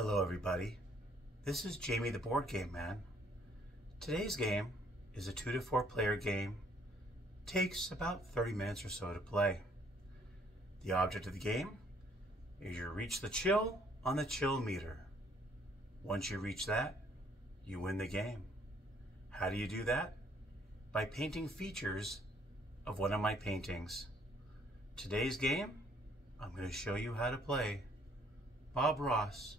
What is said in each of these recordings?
Hello everybody, this is Jamie the Board Game Man. Today's game is a 2 to 4 player game. Takes about 30 minutes or so to play. The object of the game is you reach the chill on the chill meter. Once you reach that, you win the game. How do you do that? By painting features of one of my paintings. Today's game, I'm going to show you how to play Bob Ross,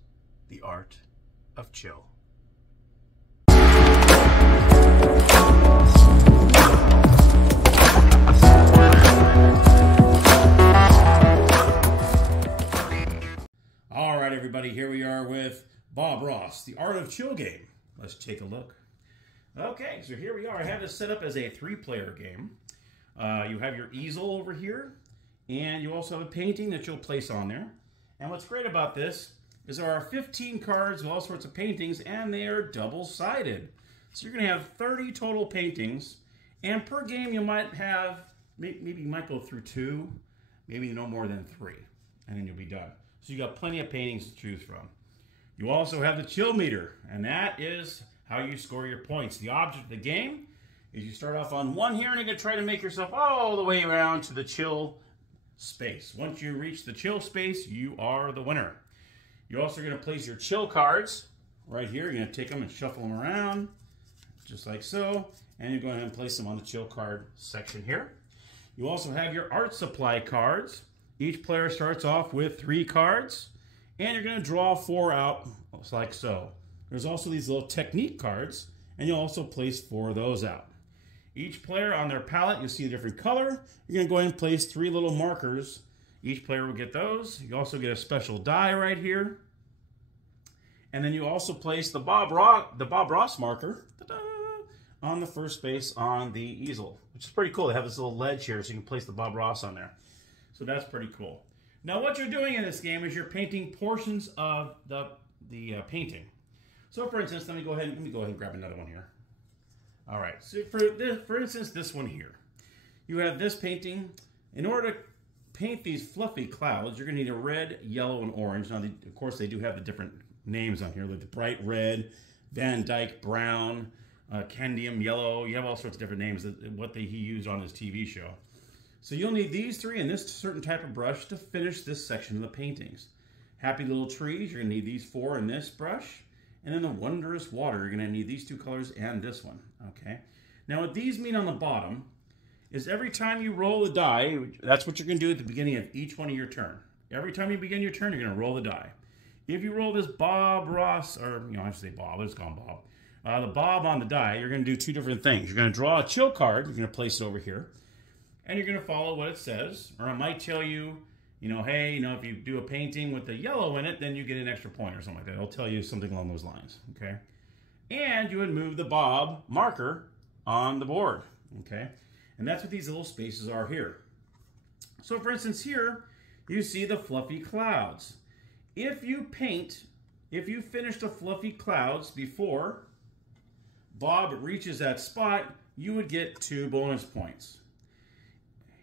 The Art of Chill. All right, everybody, here we are with Bob Ross, The Art of Chill game. Let's take a look. Okay, so here we are. I have this set up as a 3-player game. You have your easel over here, and you also have a painting that you'll place on there. And what's great about this is there are 15 cards with all sorts of paintings, and they are double-sided. So you're going to have 30 total paintings, and per game you might have, maybe you might go through 2, maybe no more than 3, and then you'll be done. So you got plenty of paintings to choose from. You also have the chill meter, and that is how you score your points. The object of the game is you start off on 1 here, and you're going to try to make yourself all the way around to the chill space. Once you reach the chill space, you are the winner. You're also going to place your chill cards right here. You're going to take them and shuffle them around, just like so, and you're going to place them on the chill card section here. You also have your art supply cards. Each player starts off with 3 cards, and you're going to draw 4 out, like so. There's also these little technique cards, and you'll also place 4 of those out. Each player on their palette, you'll see a different color. You're going to go ahead and place 3 little markers. Each player will get those. You also get a special die right here. And then you also place the Bob Ross marker on the first space on the easel, which is pretty cool. They have this little ledge here so you can place the Bob Ross on there. So that's pretty cool. Now what you're doing in this game is you're painting portions of the painting. So for instance, let me go ahead and grab another one here. All right, so for instance, this one here. You have this painting. In order to paint these fluffy clouds, you're gonna need a red, yellow, and orange. Now, of course, they do have the different names on here, like the bright red, Van Dyke brown, Candium yellow. You have all sorts of different names, what he used on his TV show. So you'll need these 3 and this certain type of brush to finish this section of the paintings. Happy Little Trees, you're gonna need these 4 in this brush. And then the Wondrous Water, you're going to need these 2 colors and this one, okay? Now what these mean on the bottom is every time you roll the die, that's what you're going to do at the beginning of each one of your turn. Every time you begin your turn, you're going to roll the die. If you roll this Bob Ross, or, I have to say Bob, let's call him Bob. The Bob on the die, you're going to do 2 different things. You're going to draw a chill card, you're going to place it over here, and you're going to follow what it says, or it might tell you, hey, if you do a painting with the yellow in it, then you get an extra point or something like that. It'll tell you something along those lines, okay? And you would move the Bob marker on the board, okay? And that's what these little spaces are here. So for instance here, you see the fluffy clouds. If you finish the fluffy clouds before Bob reaches that spot, you would get 2 bonus points.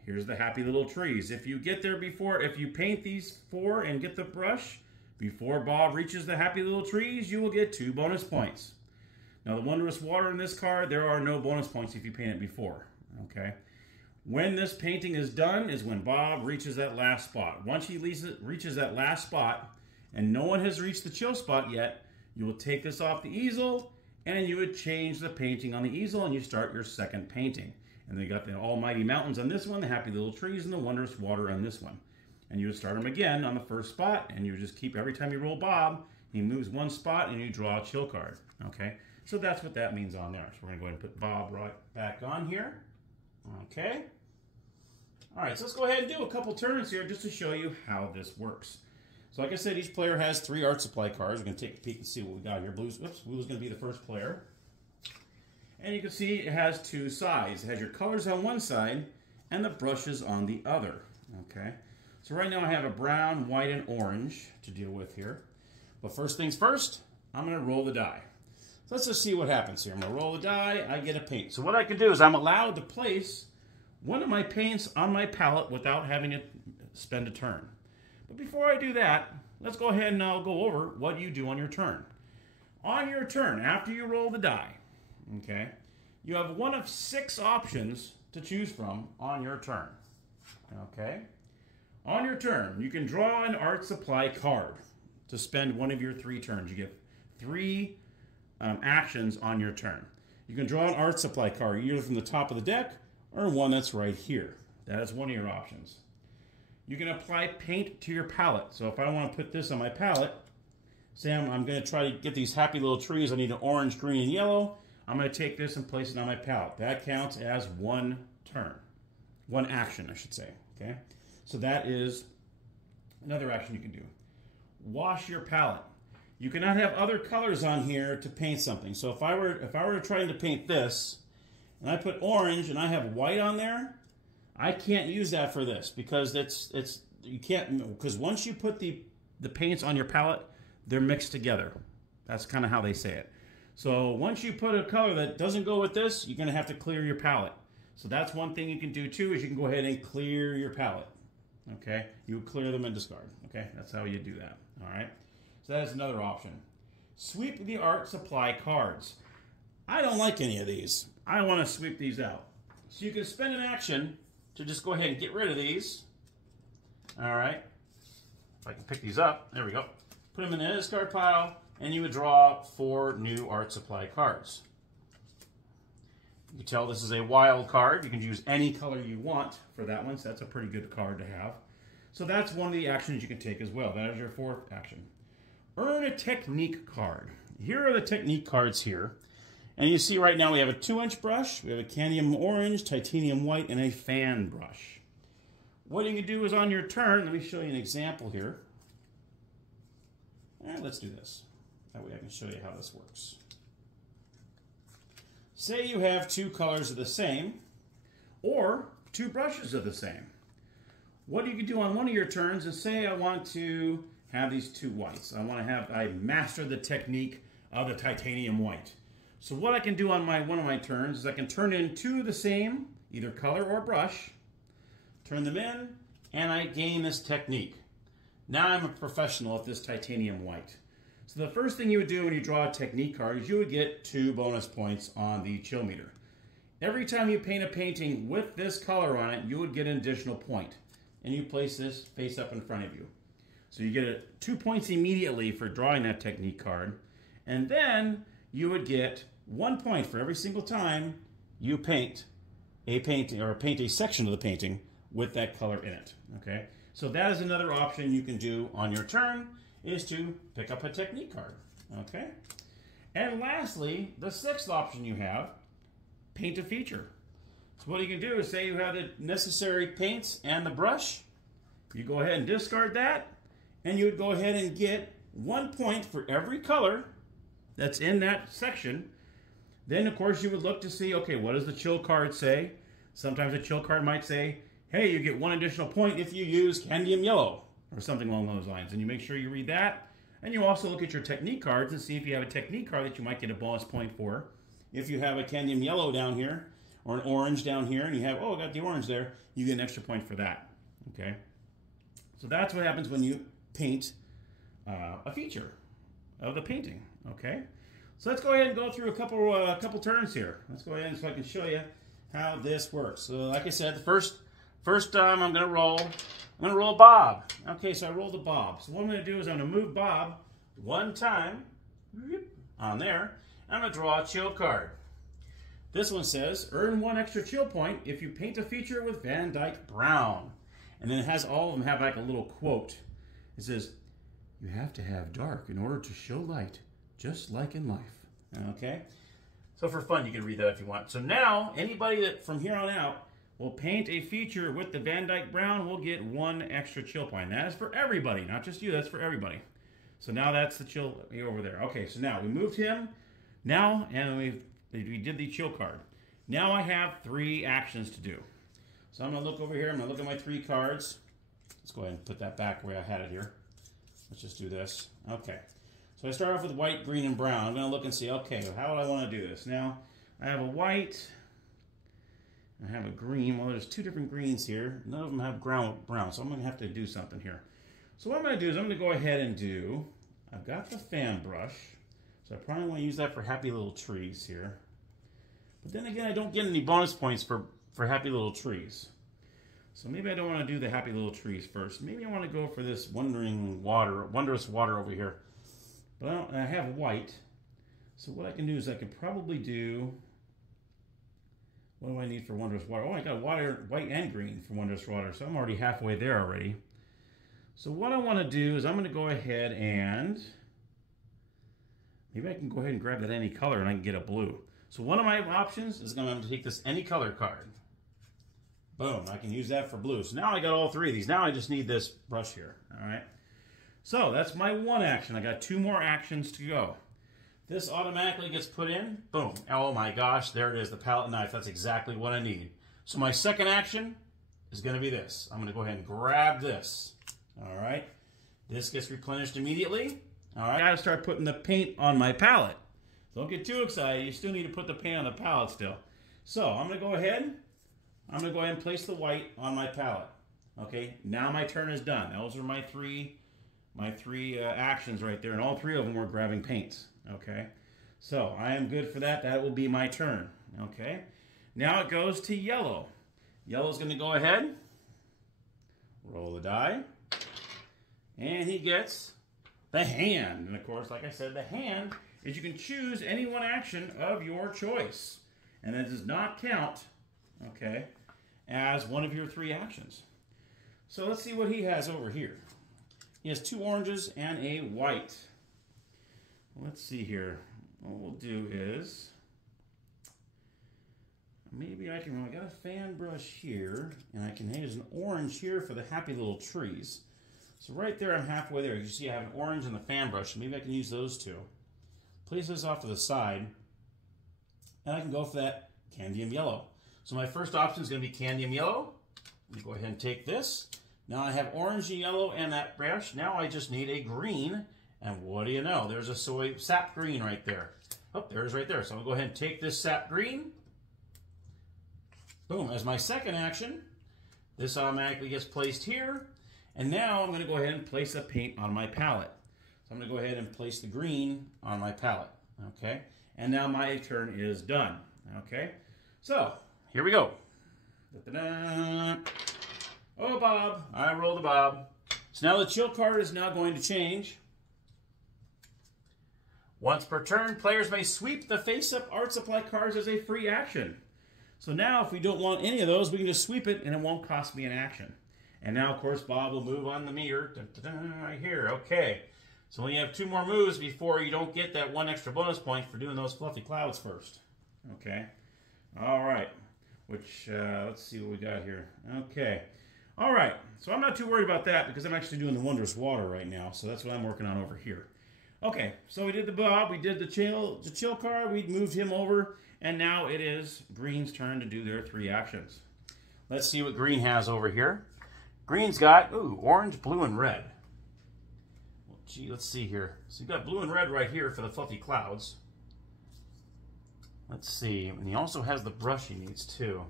Here's the Happy Little Trees. If you get there before, if you paint these 4 and get the brush before Bob reaches the Happy Little Trees, you will get 2 bonus points. Now the Wondrous Water in this card, there are no bonus points if you paint it before, okay? When this painting is done is when Bob reaches that last spot. Once he reaches that last spot and no one has reached the chill spot yet, you will take this off the easel and you would change the painting on the easel and you start your second painting. And then you got the Almighty Mountains on this one, the Happy Little Trees, and the Wondrous Water on this one. And you would start them again on the first spot, and you would just keep, every time you roll Bob, he moves 1 spot, and you draw a chill card, okay? So that's what that means on there. So we're gonna go ahead and put Bob right back on here, okay? All right, so let's go ahead and do a couple turns here just to show you how this works. So like I said, each player has 3 art supply cards. We're gonna take a peek and see what we got here. Blue's gonna be the first player. And you can see it has 2 sides. It has your colors on one side and the brushes on the other, okay? So right now I have a brown, white, and orange to deal with here. But first things first, I'm gonna roll the die. So let's just see what happens here. I'm gonna roll the die, I get a paint. So what I can do is I'm allowed to place one of my paints on my palette without having to spend a turn. But before I do that, let's go ahead and I'll go over what you do on your turn. On your turn, after you roll the die, okay, you have one of 6 options to choose from on your turn. Okay? On your turn, you can draw an art supply card to spend one of your 3 turns. You get 3 actions on your turn. You can draw an art supply card either from the top of the deck or one that's right here. That is one of your options. You can apply paint to your palette. So if I want to put this on my palette, say I'm going to try to get these happy little trees. I need an orange, green, and yellow. I'm going to take this and place it on my palette. That counts as 1 turn. 1 action, I should say. Okay? So that is another action you can do. Wash your palette. You cannot have other colors on here to paint something. So if I were trying to paint this, and I put orange and I have white on there, I can't use that for this because you can't, because once you put the paints on your palette, they're mixed together. That's kind of how they say it. So once you put a color that doesn't go with this, you're going to have to clear your palette. So that's one thing you can do too, is you can go ahead and clear your palette. Okay, you clear them and discard. Okay, that's how you do that. All right, so that is another option. Sweep the art supply cards. I don't like any of these. I want to sweep these out. So you can spend an action to just go ahead and get rid of these. All right, if I can pick these up, there we go. Put them in the discard pile, and you would draw 4 new art supply cards. You can tell this is a wild card. You can use any color you want for that one, so that's a pretty good card to have. So that's one of the actions you can take as well. That is your 4th action. Earn a technique card. Here are the technique cards here. And you see right now we have a 2-inch brush, we have a cadmium orange, titanium white, and a fan brush. What you can do is on your turn, let me show you an example here. Let's do this. That way I can show you how this works. Say you have 2 colors of the same, or 2 brushes of the same. What you can do on one of your turns is say I want to have these 2 whites. I master the technique of the titanium white. So what I can do on one of my turns is I can turn in 2 of the same, either color or brush, turn them in, and I gain this technique. Now I'm a professional at this titanium white. So the first thing you would do when you draw a technique card is you would get 2 bonus points on the chill meter. Every time you paint a painting with this color on it, you would get an additional point. And you place this face up in front of you. So you get 2 points immediately for drawing that technique card. And then you would get 1 point for every single time you paint a painting or paint a section of the painting with that color in it. Okay? So that is another option you can do on your turn, is to pick up a technique card. Okay? And lastly, the 6th option you have, paint a feature. So what you can do is say you have the necessary paints and the brush. You go ahead and discard that, and you would go ahead and get 1 point for every color that's in that section. Then, of course, you would look to see, okay, what does the chill card say? Sometimes a chill card might say, hey, you get 1 additional point if you use cadmium yellow, or something along those lines. And you make sure you read that. And you also look at your technique cards and see if you have a technique card that you might get a bonus point for. If you have a cadmium yellow down here, or an orange down here, and you have, oh, I got the orange there, you get an extra point for that. Okay? So that's what happens when you paint a feature of the painting. Okay? So let's go ahead and go through a couple turns here. Let's go ahead so I can show you how this works. So like I said, the first time I'm going to roll Bob. Okay, so I rolled a Bob. So what I'm going to do is I'm going to move Bob 1 time on there. I'm going to draw a chill card. This one says, earn 1 extra chill point if you paint a feature with Van Dyke Brown. And then it has all of them have like a little quote. It says, you have to have dark in order to show light, just like in life. Okay? So for fun, you can read that if you want. So now, anybody that from here on out will paint a feature with the Van Dyke Brown will get 1 extra chill point. That is for everybody, not just you, that's for everybody. So now that's the chill over there. Okay, so now we moved him. Now, and we did the chill card. Now I have 3 actions to do. So I'm going to look over here. I'm going to look at my 3 cards. Let's go ahead and put that back where I had it here. Let's just do this. Okay. So I start off with white, green, and brown. I'm going to look and see, okay, how would I want to do this? Now, I have a white. I have a green. Well, there's 2 different greens here. None of them have brown, so I'm going to have to do something here. So what I'm going to do is I'm going to go ahead and I've got the fan brush. So I probably want to use that for Happy Little Trees here. But then again, I don't get any bonus points for Happy Little Trees. So maybe I don't want to do the Happy Little Trees first. Maybe I want to go for this Wondrous Water over here. But I have white. So what I can do is I could probably do... What do I need for Wondrous Water? Oh, I got white and green for Wondrous Water. So I'm already halfway there already. So what I want to do is I'm going to go ahead and... Maybe I can go ahead and grab that any color and I can get a blue. So one of my options is I'm going to take this any color card. Boom, I can use that for blue. So now I got all three of these. Now I just need this brush here, all right? So that's my one action. I got two more actions to go. This automatically gets put in. Boom. Oh my gosh, there it is, the palette knife. That's exactly what I need. So my second action is going to be this. I'm going to go ahead and grab this, all right? This gets replenished immediately. All right, I got to start putting the paint on my palette. Don't get too excited. You still need to put the paint on the palette still. So I'm going to go ahead. I'm going to go ahead and place the white on my palette. Okay, now my turn is done. Those are my three actions right there, and all three of them were grabbing paints. Okay, so I am good for that. That will be my turn. Okay, now it goes to yellow. Yellow's going to go ahead, roll the die, and he gets the hand. And of course, like I said, the hand is you can choose any one action of your choice, and that does not count, okay, as one of your three actions. So let's see what he has over here. He has two oranges and a white. Let's see here. What we'll do is, maybe I got a fan brush here, and I can use an orange here for the Happy Little Trees. So right there, I'm halfway there. You see I have an orange and the fan brush, so maybe I can use those two. Place this off to the side, and I can go for that Candium Yellow. So my first option is going to be Candium Yellow. Let me go ahead and take this. Now I have orange and yellow and that brush. Now I just need a green, and what do you know? There's a soy sap green right there. Oh, there's right there. So I'll go ahead and take this sap green. Boom, as my second action. This automatically gets placed here. And now I'm going to go ahead and place a paint on my palette. So I'm going to go ahead and place the green on my palette. Okay, and now my turn is done. Okay, so here we go. Da-da-da. Oh, Bob. I rolled a Bob. So now the chill card is now going to change. Once per turn, players may sweep the face-up art supply cards as a free action. So now if we don't want any of those, we can just sweep it and it won't cost me an action. And now, of course, Bob will move on the meter. Right here. Okay. So we have two more moves before you don't get that one extra bonus point for doing those fluffy clouds first. Okay. All right. Which, let's see what we got here. Okay. All right. So I'm not too worried about that because I'm actually doing the Wondrous Water right now. So that's what I'm working on over here. Okay. So we did the Bob. We did the chill card. We moved him over. And now it is Green's turn to do their three actions. Let's see what Green has over here. Green's got, ooh, orange, blue, and red. Well, gee, let's see here. So you've got blue and red right here for the fluffy clouds. Let's see. And he also has the brush he needs, too.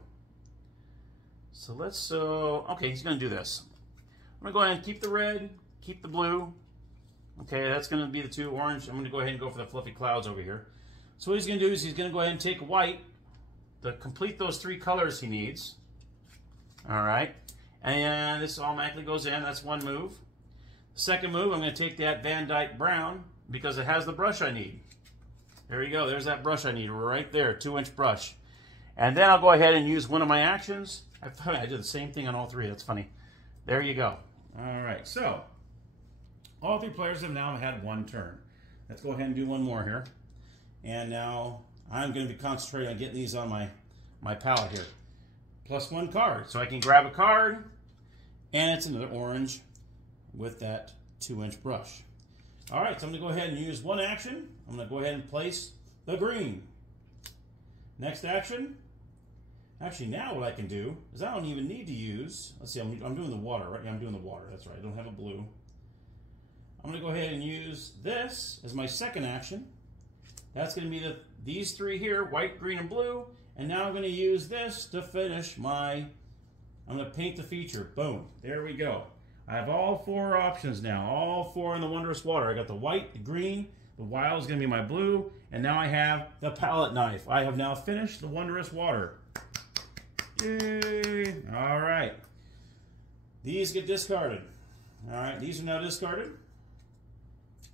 So let's, okay, he's going to do this. I'm going to go ahead and keep the red, keep the blue. Okay, that's going to be the two orange. I'm going to go ahead and go for the fluffy clouds over here. So what he's going to do is he's going to go ahead and take white to complete those three colors he needs. All right. And this automatically goes in. That's one move. The second move, I'm going to take that Van Dyke Brown because it has the brush I need. There you go. There's that brush I need right there, 2-inch brush. And then I'll go ahead and use one of my actions. I did the same thing on all three. That's funny. There you go. All right. So all three players have now had one turn. Let's go ahead and do one more here. And now I'm going to be concentrating on getting these on my palette here. Plus one card. So I can grab a card, and it's another orange with that 2-inch brush. All right, so I'm going to go ahead and use one action. I'm going to go ahead and place the green. Next action. Actually, now what I can do is I don't even need to use, let's see, I'm doing the water, right? Yeah, I'm doing the water. That's right. I don't have a blue. I'm going to go ahead and use this as my second action. That's going to be these three here, white, green, and blue. And now I'm going to use this to finish I'm going to paint the feature. Boom. There we go. I have all 4 options now. All 4 in the Wondrous Water. I got the white, the green, the wild is going to be my blue, and now I have the palette knife. I have now finished the Wondrous Water. Yay! All right. These get discarded. All right, these are now discarded.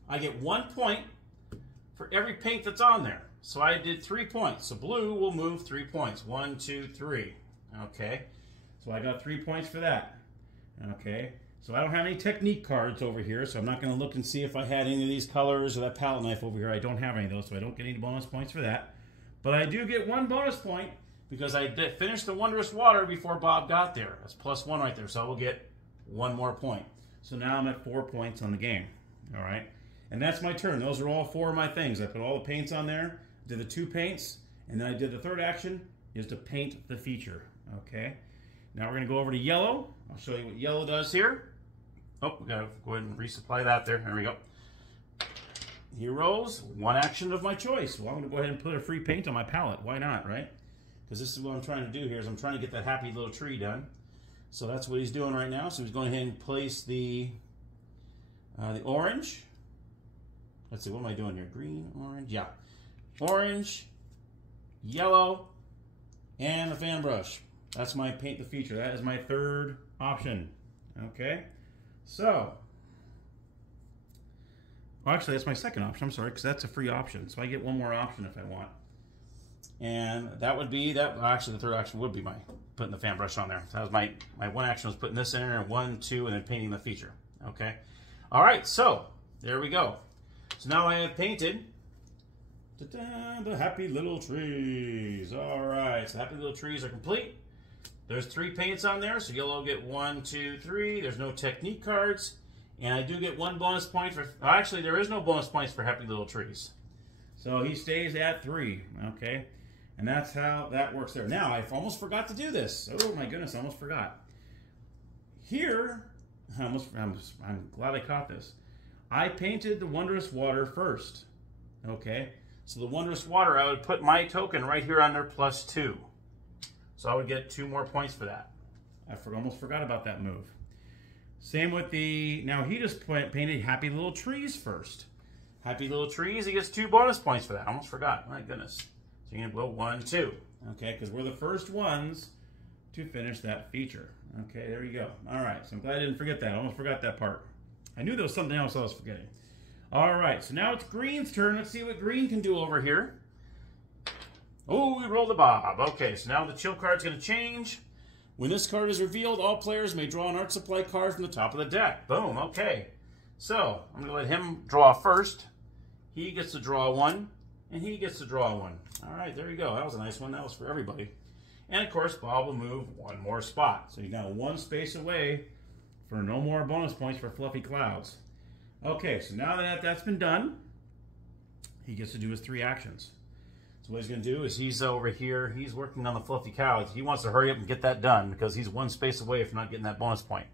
I get 1 point for every paint that's on there. So I did 3 points. So blue will move 3 points. 1, 2, 3. Okay. So I got 3 points for that. Okay. So I don't have any technique cards over here, so I'm not going to look and see if I had any of these colors or that palette knife over here. I don't have any of those, so I don't get any bonus points for that. But I do get 1 bonus point because I finished the Wondrous Water before Bob got there. That's +1 right there, so I will get 1 more point. So now I'm at 4 points on the game. All right. And that's my turn. Those are all 4 of my things. I put all the paints on there, did the 2 paints, and then I did the third action is to paint the feature. Okay. Now we're going to go over to yellow. I'll show you what yellow does here. Oh, we got to go ahead and resupply that there. There we go. Heroes, 1 action of my choice. Well, I'm going to go ahead and put a free paint on my palette. Why not, right? Because this is what I'm trying to do here is I'm trying to get that happy little tree done. So that's what he's doing right now. So he's going ahead and place the orange. Let's see, what am I doing here? Green, orange, yeah. Orange, yellow, and the fan brush. That's my paint the feature. That is my third option. Okay, so, well, actually that's my second option. I'm sorry, because that's a free option. So I get 1 more option if I want. And that would be that. Well, actually, the third action would be my putting the fan brush on there. So that was my 1 action was putting this in there, and 1, 2, and then painting the feature. Okay. All right. So there we go. So now I have painted the happy little trees. All right. So happy little trees are complete. There's 3 paints on there. So yellow get 1, 2, 3. There's no technique cards, and I do get 1 bonus point for. Actually, there is no bonus points for happy little trees. So he stays at 3. Okay. And that's how that works there. Now, I almost forgot to do this. Oh, my goodness, I almost forgot. Here, I'm glad I caught this. I painted the Wondrous Water first. Okay? So the Wondrous Water, I would put my token right here on there +2. So I would get 2 more points for that. I almost forgot about that move. Same with the... Now, he just painted Happy Little Trees first. Happy Little Trees, he gets 2 bonus points for that. I almost forgot. My goodness. So you're going to go 1, 2. Okay, because we're the first ones to finish that feature. Okay, there you go. All right, so I'm glad I didn't forget that. I almost forgot that part. I knew there was something else I was forgetting. All right, so now it's green's turn. Let's see what green can do over here. Oh, we rolled a Bob. Okay, so now the chill card's going to change. When this card is revealed, all players may draw an art supply card from the top of the deck. Boom, okay. So, I'm going to let him draw first. He gets to draw 1, and he gets to draw 1. All right, there you go. That was a nice one. That was for everybody. And, of course, Bob will move 1 more spot. So he's now 1 space away for no more bonus points for Fluffy Clouds. Okay, so now that that's been done, he gets to do his 3 actions. So what he's going to do is he's over here. He's working on the Fluffy Clouds. He wants to hurry up and get that done because he's 1 space away from not getting that bonus point.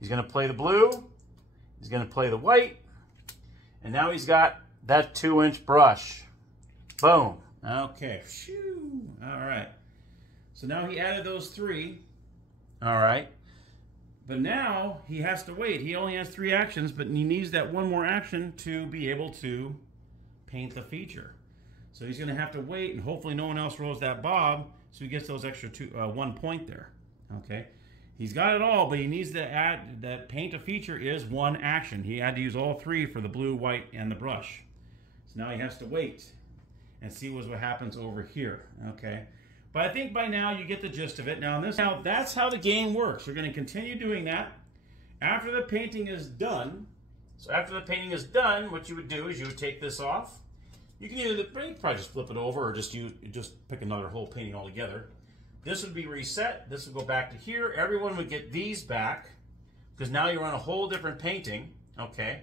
He's going to play the blue. He's going to play the white. And now he's got that 2-inch brush. Boom. Okay. Shoo. All right. So now he added those 3. All right. But now he has to wait. He only has 3 actions, but he needs that 1 more action to be able to paint the feature. So he's going to have to wait, and hopefully no one else rolls that Bob, so he gets those extra 1 point there. Okay. He's got it all, but he needs to add that paint a feature is 1 action. He had to use all 3 for the blue, white, and the brush. So now he has to wait and see what happens over here. Okay. But I think by now you get the gist of it. Now that's how the game works. You're going to continue doing that. After the painting is done, so after the painting is done, what you would do is you would take this off. You can either probably just flip it over or just pick another whole painting altogether. This would be reset. This would go back to here. Everyone would get these back because now you're on a whole different painting. Okay.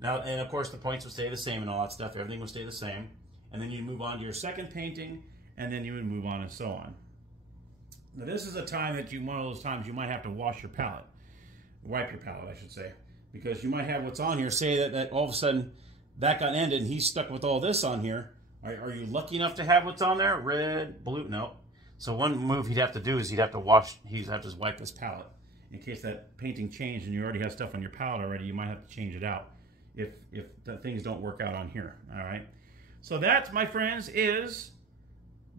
Now, and of course the points would stay the same and all that stuff. Everything would stay the same. And then you move on to your second painting, and then you would move on and so on. Now this is a time that one of those times you might have to wash your palette. Wipe your palette, I should say. Because you might have what's on here, say that all of a sudden that got ended and he's stuck with all this on here. Are you lucky enough to have what's on there? Red, blue, no. So one move he'd have to do is he'd have to wipe his palette. in case that painting changed and you already have stuff on your palette already, you might have to change it out if the things don't work out on here. All right. So that, my friends, is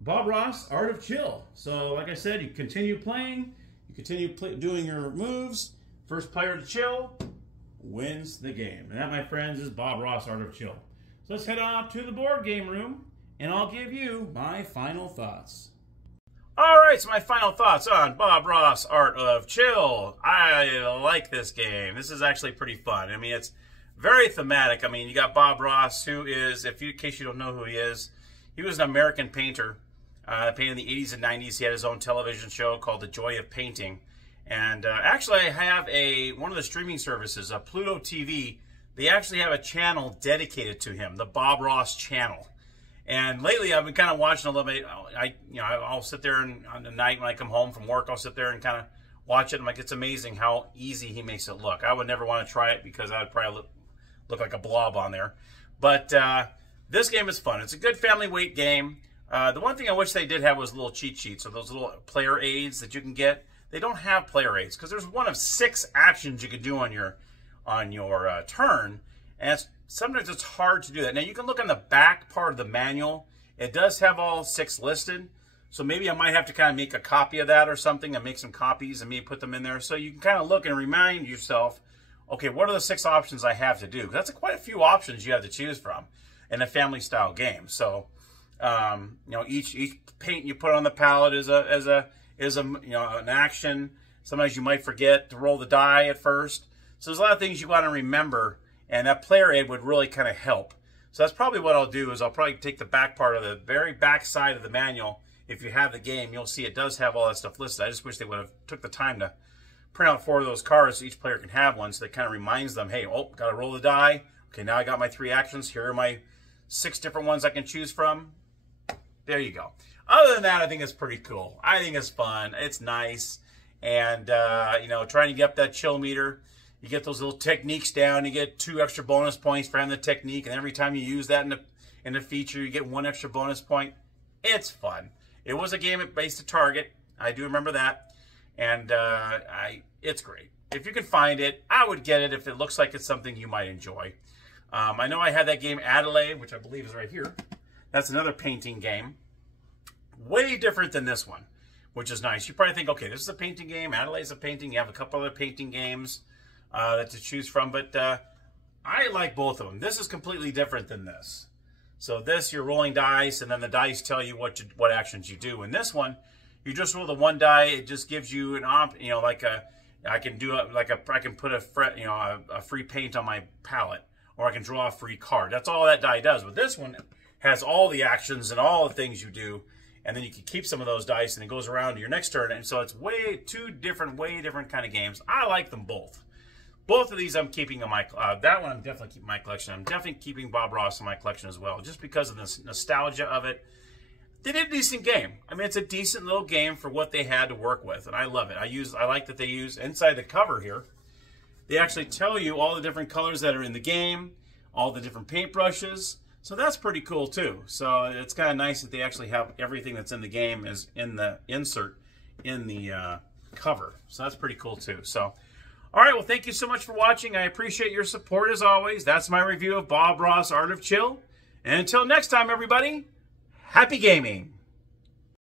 Bob Ross Art of Chill. So like I said, you continue playing, you continue doing your moves. First player to chill wins the game. And that, my friends, is Bob Ross Art of Chill. So let's head on up to the board game room, and I'll give you my final thoughts. All right, so my final thoughts on Bob Ross Art of Chill. I like this game. This is actually pretty fun. I mean, it's very thematic. I mean, you got Bob Ross, who is, in case you don't know who he is, he was an American painter. Painted in the 80s and 90s. He had his own television show called The Joy of Painting. And actually, I have one of the streaming services, Pluto TV. They actually have a channel dedicated to him, the Bob Ross channel. And lately, I've been kind of watching a little bit. I'll sit there and on the night when I come home from work, I'll sit there and kind of watch it. I'm like, it's amazing how easy he makes it look. I would never want to try it because I would probably look like a blob on there. But this game is fun. It's a good family weight game. The one thing I wish they did have was little cheat sheets or those little player aids that you can get. They don't have player aids because there's one of 6 actions you can do on your turn, and sometimes it's hard to do that. Now you can look on the back part of the manual. It does have all 6 listed, so maybe I might have to kind of make a copy of that or something and make some copies and maybe put them in there so you can kind of look and remind yourself, okay, what are the 6 options I have to do? That's quite a few options you have to choose from in a family style game. So each paint you put on the palette is an action. Sometimes you might forget to roll the die at first. So there's a lot of things you want to remember, and that player aid would really kind of help. So that's probably what I'll do is I'll probably take the back part of the very back side of the manual. If you have the game, you'll see it does have all that stuff listed. I just wish they would have took the time to print out 4 of those cards so each player can have one, so that kind of reminds them, hey, oh, got to roll the die. Okay, now I got my 3 actions. Here are my 6 different ones I can choose from. There you go. Other than that, I think it's pretty cool. I think it's fun. It's nice. And, trying to get up that chill meter, you get those little techniques down. You get 2 extra bonus points for having the technique. And every time you use that in the feature, you get 1 extra bonus point. It's fun. It was a game based at Target. I do remember that. And it's great. If you can find it, I would get it if it looks like it's something you might enjoy. I know I had that game Adelaide, which I believe is right here. That's another painting game. Way different than this one, which is nice. You probably think, okay, this is a painting game. Adelaide's a painting. You have a couple other painting games that to choose from. But I like both of them. This is completely different than this. So this, you're rolling dice, and then the dice tell you what actions you do. In this one, you just roll the 1 die. It just gives you an I can put a free paint on my palette, or I can draw a free card. That's all that die does. But this one has all the actions and all the things you do, and then you can keep some of those dice, and it goes around to your next turn. And so it's way different kind of games. I like them both. Both of these I'm keeping in my that one I'm definitely keeping in my collection. I'm definitely keeping Bob Ross in my collection as well, just because of the nostalgia of it. They did a decent game. I mean, it's a decent little game for what they had to work with, and I love it. I like that they use inside the cover here. They actually tell you all the different colors that are in the game, all the different paintbrushes. So that's pretty cool too. So it's kind of nice that they actually have everything that's in the game is in the insert in the cover. So that's pretty cool too. So, all right, well, thank you so much for watching. I appreciate your support as always. That's my review of Bob Ross Art of Chill. And until next time, everybody, happy gaming.